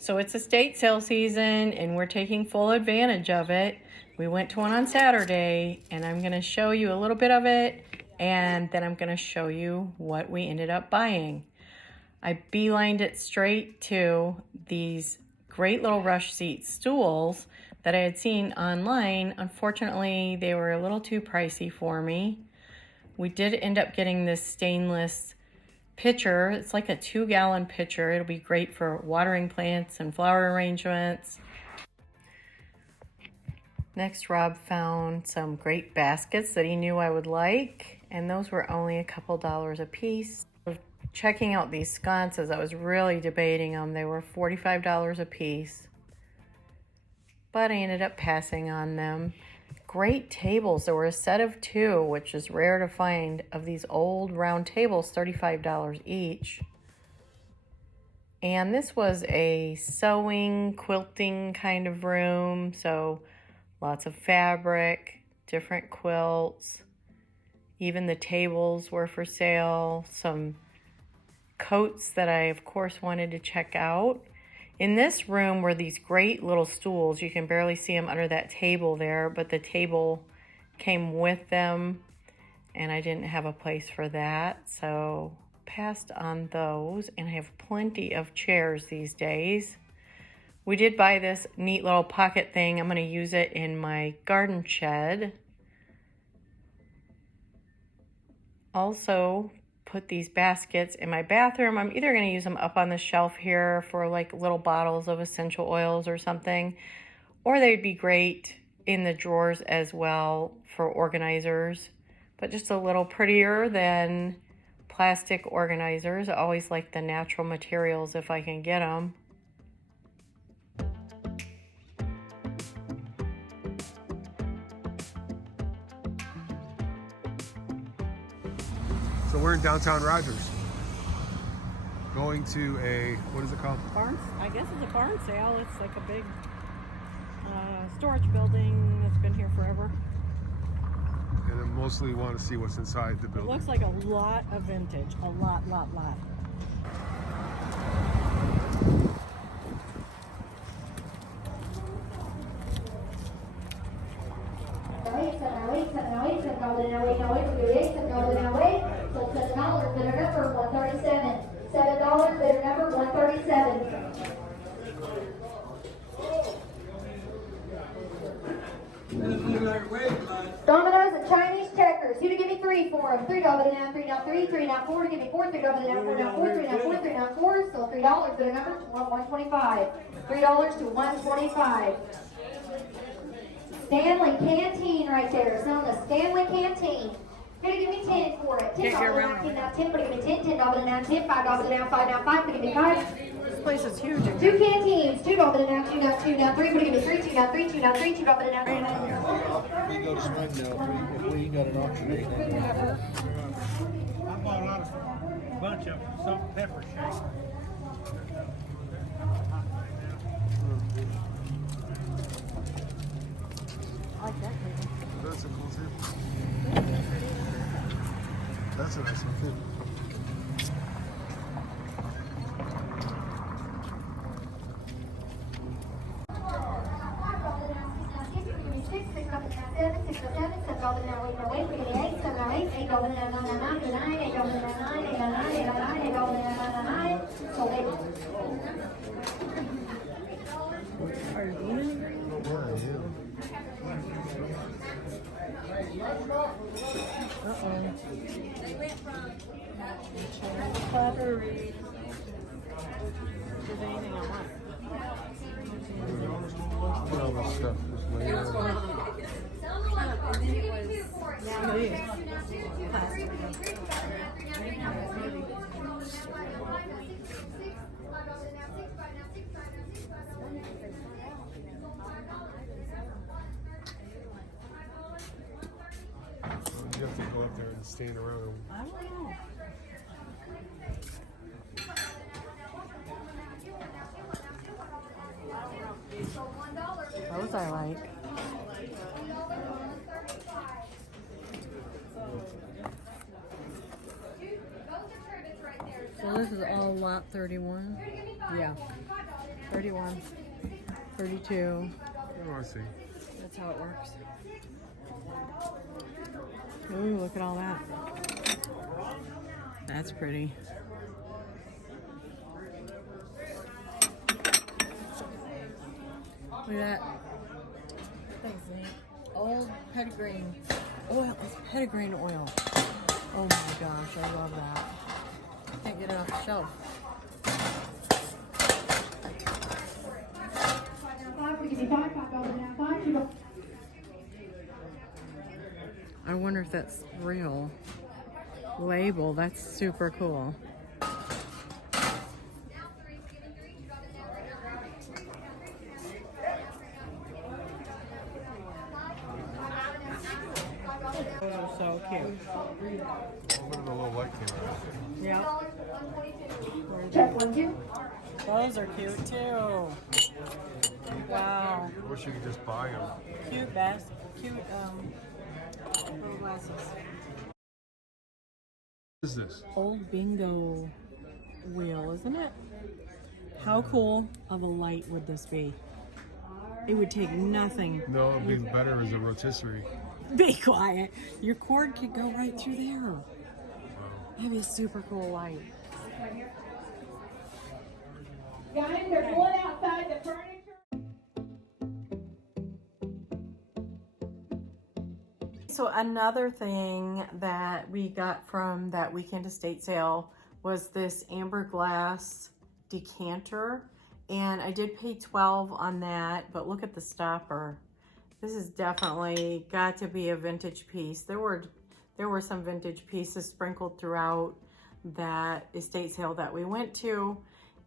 So it's estate sale season and we're taking full advantage of it. We went to one on Saturday and I'm going to show you a little bit of it and then I'm going to show you what we ended up buying. I beelined it straight to these great little rush seat stools that I had seen online. Unfortunately, they were a little too pricey for me. We did end up getting this stainless pitcher. It's like a 2-gallon pitcher. It'll be great for watering plants and flower arrangements. Next, Rob found some great baskets that he knew I would like, and those were only a couple dollars a piece. Checking out these sconces, I was really debating them. They were $45 a piece, but I ended up passing on them. Great tables. There were a set of 2, which is rare to find, of these old round tables, $35 each. And this was a sewing, quilting kind of room, so lots of fabric, different quilts. Even the tables were for sale. Some coats that I, of course, wanted to check out. In this room were these great little stools. You can barely see them under that table there, but the table came with them, and I didn't have a place for that, so passed on those, and I have plenty of chairs these days. We did buy this neat little pocket thing. I'm going to use it in my garden shed. Also, put these baskets in my bathroom. I'm either going to use them up on the shelf here for like little bottles of essential oils or something, or they'd be great in the drawers as well for organizers, but just a little prettier than plastic organizers. I always like the natural materials if I can get them. So we're in downtown Rogers, going to a, what is it called? I guess it's a barn sale. It's like a big storage building that's been here forever. And I mostly want to see what's inside the It building. looks like a lot of vintage, a lot. $7 bidder number 137. Dominoes and Chinese checkers. Who to give me 3 for them? $3 bidder now, 3 now 3, 3 now 4 to give me 4, $3 bidder now 4 now 4, 3 now 4, 3 now 4, still $3 bidder number 125. $3 to 125. Stanley Canteen right there. Selling the Stanley Canteen. Gonna give me 10 for it. $10 now, 10 now 10, but give me 10, $10 now 10, $5 now 5 now 5, but give me 5. This place is huge. 2 canteens, $2 now 2 now 2 now 3, but give me 3, 2 now 3, 2 now 3, $2 now 3 now. We go to Springdale if we got an auction, ain't that gonna happen? I bought a bunch of salt and pepper shakes. I like that table. That's a cool table. That's a nice one too. They went from pottery. Is anything I want? All this stuff is laying around. You have to go up there and stand around. I don't know. Those I like. So this is all lot 31. Yeah. 31. 32. Oh, I see. That's how it works. Ooh, look at all that. That's pretty. Look at that. Thanks, Nate. Old petitgrain oil. It's petitgrain oil. Oh my gosh, I love that. Can't get it off the shelf. I wonder if that's real. Label, that's super cool. Those are so cute. Oh, look at the little light camera. Yep. Check 1, 2. Those are cute too. Wow. I wish you could just buy them. Cute best. Cute little glasses. What is this? Old bingo wheel, isn't it? How cool of a light would this be? It would take nothing. No, it'd be better as a rotisserie. Be quiet. Your cord could go right through there. Wow. That'd be a super cool light. Guys, there's one outside the furniture. So another thing that we got from that weekend estate sale was this amber glass decanter, and I did pay $12 on that, but look at the stopper. This is definitely got to be a vintage piece. There were some vintage pieces sprinkled throughout that estate sale that we went to,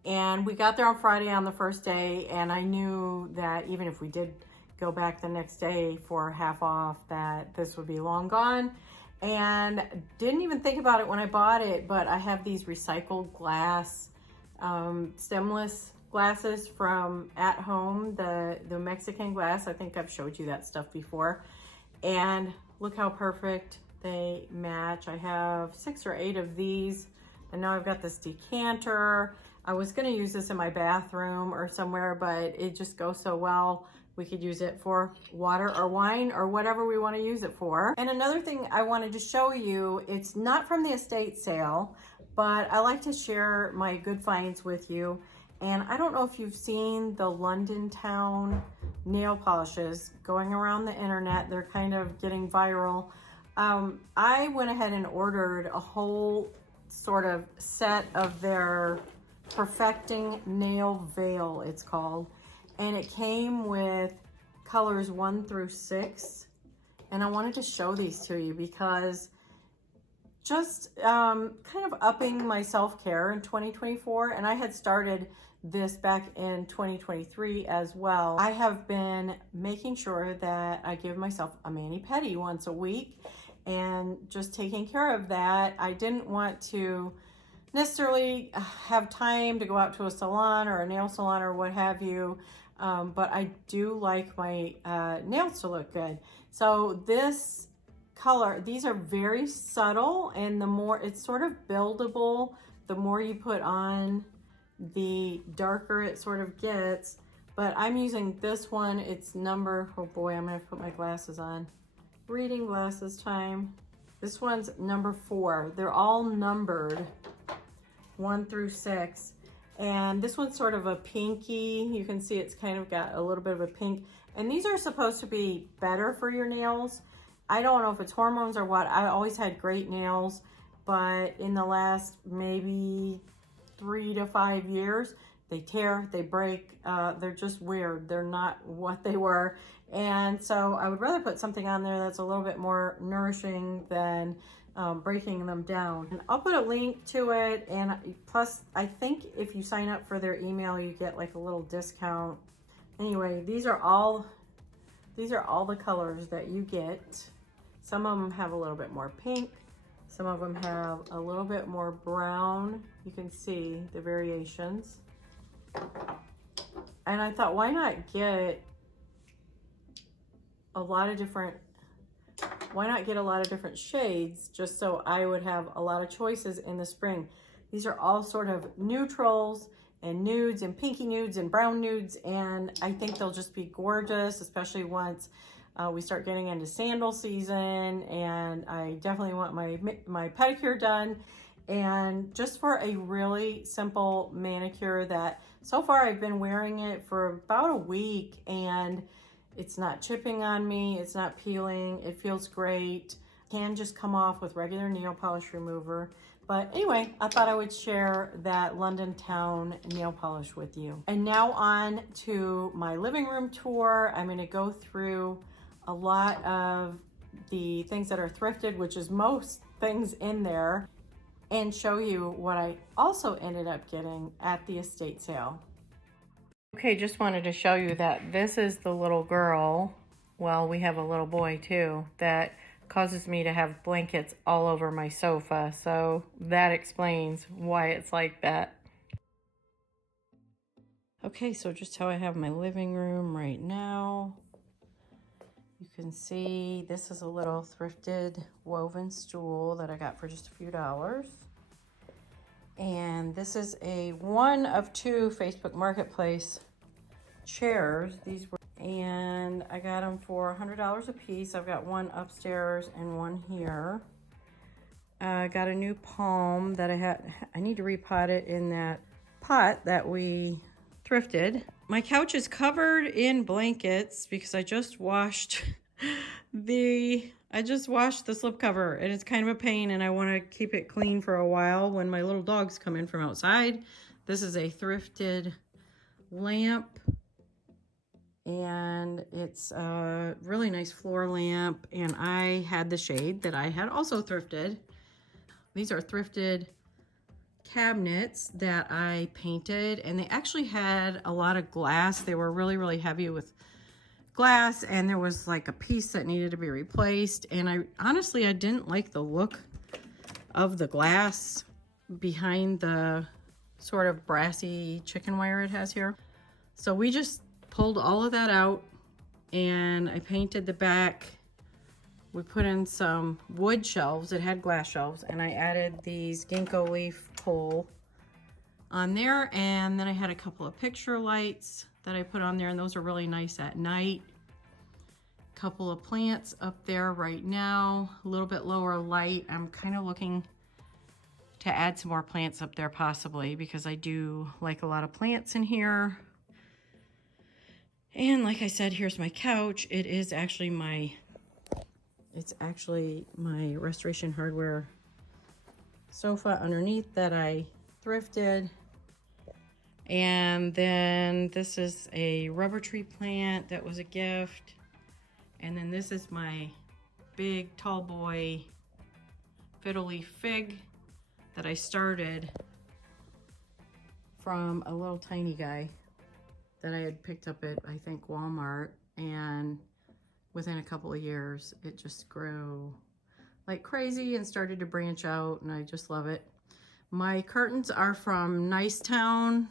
and we got there on Friday on the first day, and I knew that even if we did go back the next day for half off, that this would be long gone, and didn't even think about it when I bought it. But I have these recycled glass stemless glasses from At Home, the Mexican glass. I think I've showed you that stuff before, and look how perfect they match. I have 6 or 8 of these, and now I've got this decanter. I was going to use this in my bathroom or somewhere, but it just goes so well. We could use it for water or wine or whatever we want to use it for. And another thing I wanted to show you, it's not from the estate sale, but I like to share my good finds with you. And I don't know if you've seen the London Town nail polishes going around the internet. They're kind of getting viral. I went ahead and ordered a whole sort of set of their Perfecting Nail Veil, it's called. And it came with colors 1 through 6. And I wanted to show these to you because just kind of upping my self-care in 2024. And I had started this back in 2023 as well. I have been making sure that I give myself a mani-pedi once a week and just taking care of that. I didn't want to necessarily have time to go out to a salon or a nail salon or what have you, but I do like my nails to look good. So this color, these are very subtle, and the more it's sort of buildable, the more you put on, the darker it sort of gets. But I'm using this one. It's number, oh boy, I'm gonna put my glasses on. Reading glasses time. This one's number 4. They're all numbered 1 through 6. And this one's sort of a pinky. You can see it's kind of got a little bit of a pink. And these are supposed to be better for your nails. I don't know if it's hormones or what. I always had great nails, but in the last maybe 3 to 5 years, they tear, they break, they're just weird. They're not what they were. And so I would rather put something on there that's a little bit more nourishing than breaking them down. And I'll put a link to it, and plus I think if you sign up for their email, you get like a little discount. Anyway, these are all the colors that you get. Some of them have a little bit more pink. Some of them have a little bit more brown. You can see the variations. And I thought, why not get a lot of different shades, just so I would have a lot of choices in the spring. These are all sort of neutrals and nudes and pinky nudes and brown nudes, and I think they'll just be gorgeous, especially once we start getting into sandal season. And I definitely want my pedicure done, and just for a really simple manicure that so far I've been wearing it for about a week, and it's not chipping on me, it's not peeling, it feels great. Can just come off with regular nail polish remover. But anyway, I thought I would share that London Town nail polish with you. And now on to my living room tour. I'm going to go through a lot of the things that are thrifted, which is most things in there, and show you what I also ended up getting at the estate sale. Okay, just wanted to show you that this is the little girl. Well, we have a little boy too that causes me to have blankets all over my sofa, so that explains why it's like that. Okay, so just how I have my living room right now. You can see this is a little thrifted woven stool that I got for just a few dollars. And this is a one of two Facebook Marketplace chairs. These were, and I got them for $100 a piece. I've got one upstairs and one here. I got a new palm that I need to repot it in that pot that we thrifted. My couch is covered in blankets because I just washed the slipcover, and it's kind of a pain, and I want to keep it clean for a while when my little dogs come in from outside. This is a thrifted lamp, and it's a really nice floor lamp, and I had the shade that I had also thrifted. These are thrifted cabinets that I painted, and they actually had a lot of glass. They were really, really heavy with glass, and there was like a piece that needed to be replaced, and I didn't like the look of the glass behind the sort of brassy chicken wire it has here. So we just pulled all of that out, and I painted the back. We put in some wood shelves. It had glass shelves, and I added these ginkgo leaf pole on there, and then I had a couple of picture lights that I put on there, and those are really nice at night. Couple of plants up there right now, a little bit lower light. I'm kind of looking to add some more plants up there possibly, because I do like a lot of plants in here. And like I said, here's my couch. It's actually my Restoration Hardware sofa underneath that I thrifted. And then this is a rubber tree plant that was a gift. And then this is my big tall boy fiddle leaf fig that I started from a little tiny guy that I had picked up at, I think, Walmart. And within a couple of years, it just grew like crazy and started to branch out, and I just love it. My curtains are from Nicetown.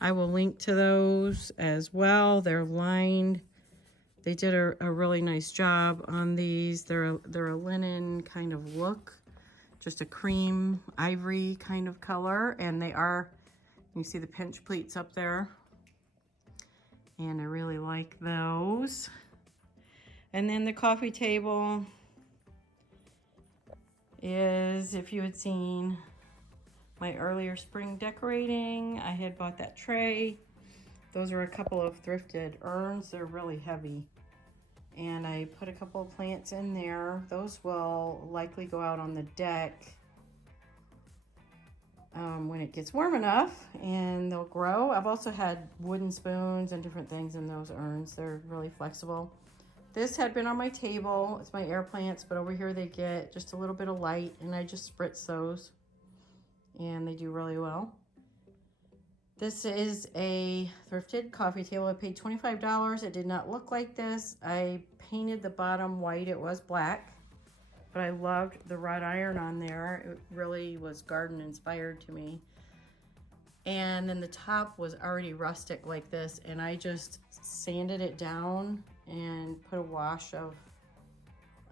I will link to those as well. They're lined. They did a really nice job on these. They're a linen kind of look, just a cream ivory kind of color, and they are, you see the pinch pleats up there, and I really like those. And then the coffee table is, if you had seen my earlier spring decorating, I had bought that tray. Those are a couple of thrifted urns. They're really heavy. And I put a couple of plants in there. Those will likely go out on the deck when it gets warm enough, and they'll grow. I've also had wooden spoons and different things in those urns. They're really flexible. This had been on my table. It's my air plants, but over here they get just a little bit of light, and I just spritz those, and they do really well. This is a thrifted coffee table. I paid $25. It did not look like this. I painted the bottom white. It was black, but I loved the wrought iron on there. It really was garden inspired to me. And then the top was already rustic like this, and I just sanded it down and put a wash of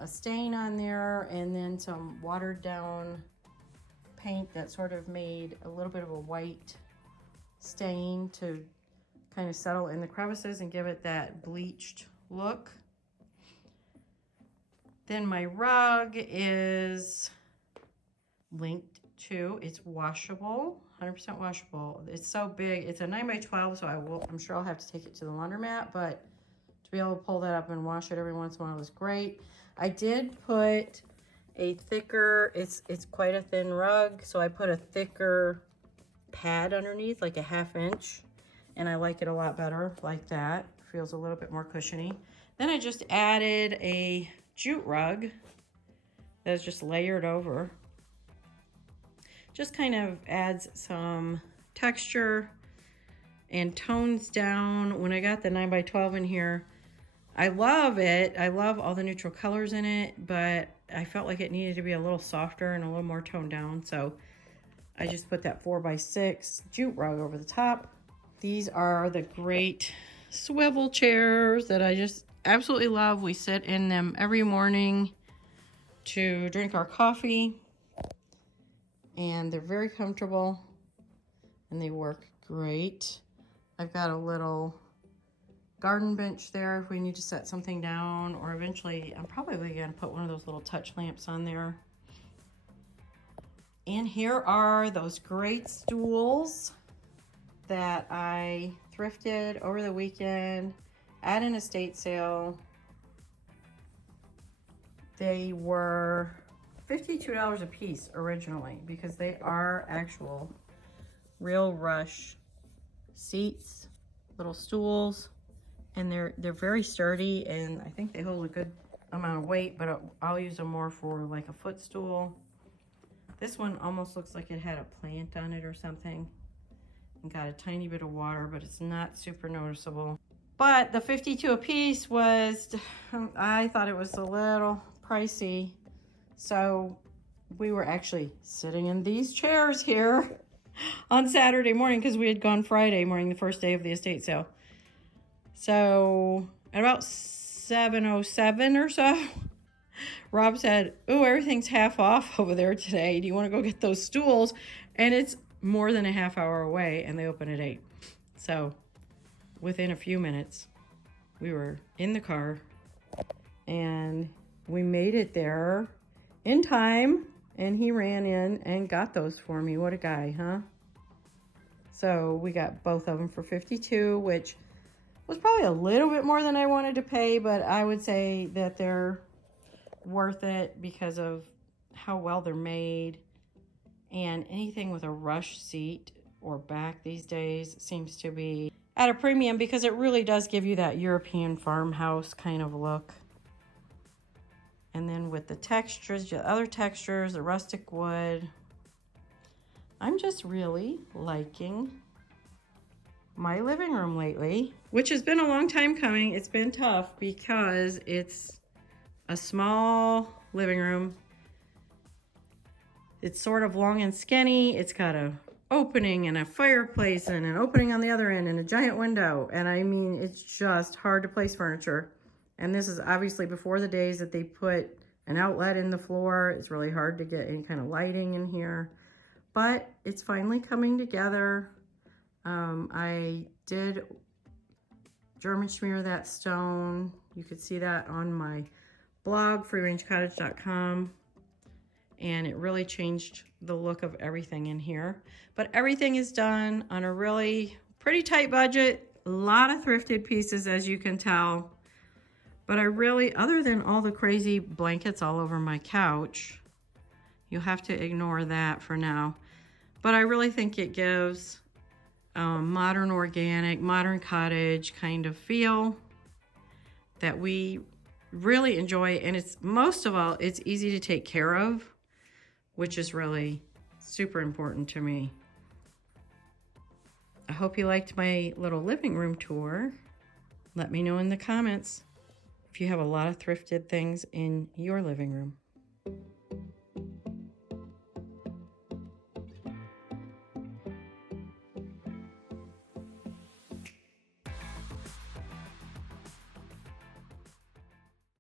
a stain on there, and then some watered down paint that sort of made a little bit of a white stain to kind of settle in the crevices and give it that bleached look. Then my rug is linked to, it's washable, 100% washable. It's so big, it's a 9x12, so I'm sure I'll have to take it to the laundromat, but to be able to pull that up and wash it every once in a while is great. I did put a thicker, it's quite a thin rug, so I put a thicker pad underneath, like a 1/2 inch, and I like it a lot better like that. Feels a little bit more cushiony. Then I just added a jute rug that's just layered over. Just kind of adds some texture and tones down. When I got the 9x12 in here, I love it. I love all the neutral colors in it, but I felt like it needed to be a little softer and a little more toned down. So I just put that 4x6 jute rug over the top. These are the great swivel chairs that I just absolutely love. We sit in them every morning to drink our coffee, and they're very comfortable and they work great. I've got a little garden bench there if we need to set something down, or eventually I'm probably going to put one of those little touch lamps on there. And here are those great stools that I thrifted over the weekend at an estate sale. They were $52 a piece originally, because they are actual real rush seats, little stools, and they're very sturdy, and I think they hold a good amount of weight, but I'll use them more for like a footstool. This one almost looks like it had a plant on it or something, and got a tiny bit of water, but it's not super noticeable. But the 52 a piece was, I thought it was a little pricey. So we were actually sitting in these chairs here on Saturday morning, because we had gone Friday morning, the first day of the estate sale. So at about 7:07 or so, Rob said, "Oh, everything's half off over there today. Do you want to go get those stools?" And it's more than a half hour away, and they open at 8. So within a few minutes, we were in the car, and we made it there in time, and he ran in and got those for me. What a guy, huh? So we got both of them for $52, which was probably a little bit more than I wanted to pay, but I would say that they're worth it because of how well they're made. And anything with a rush seat or back these days seems to be at a premium, because it really does give you that European farmhouse kind of look. And then with the textures, the other textures, the rustic wood, I'm just really liking my living room lately, which has been a long time coming. It's been tough because it's a small living room. It's sort of long and skinny. It's got a opening and a fireplace and an opening on the other end and a giant window. And I mean, it's just hard to place furniture. And this is obviously before the days that they put an outlet in the floor. It's really hard to get any kind of lighting in here, but it's finally coming together. I did German smear that stone. You could see that on my blog, FreeRangeCottage.com. And it really changed the look of everything in here. But everything is done on a really pretty tight budget. A lot of thrifted pieces, as you can tell. But I really, other than all the crazy blankets all over my couch, you'll have to ignore that for now. But I really think it gives modern organic, modern cottage kind of feel that we really enjoy. And it's, most of all, it's easy to take care of, which is really super important to me. I hope you liked my little living room tour. Let me know in the comments if you have a lot of thrifted things in your living room.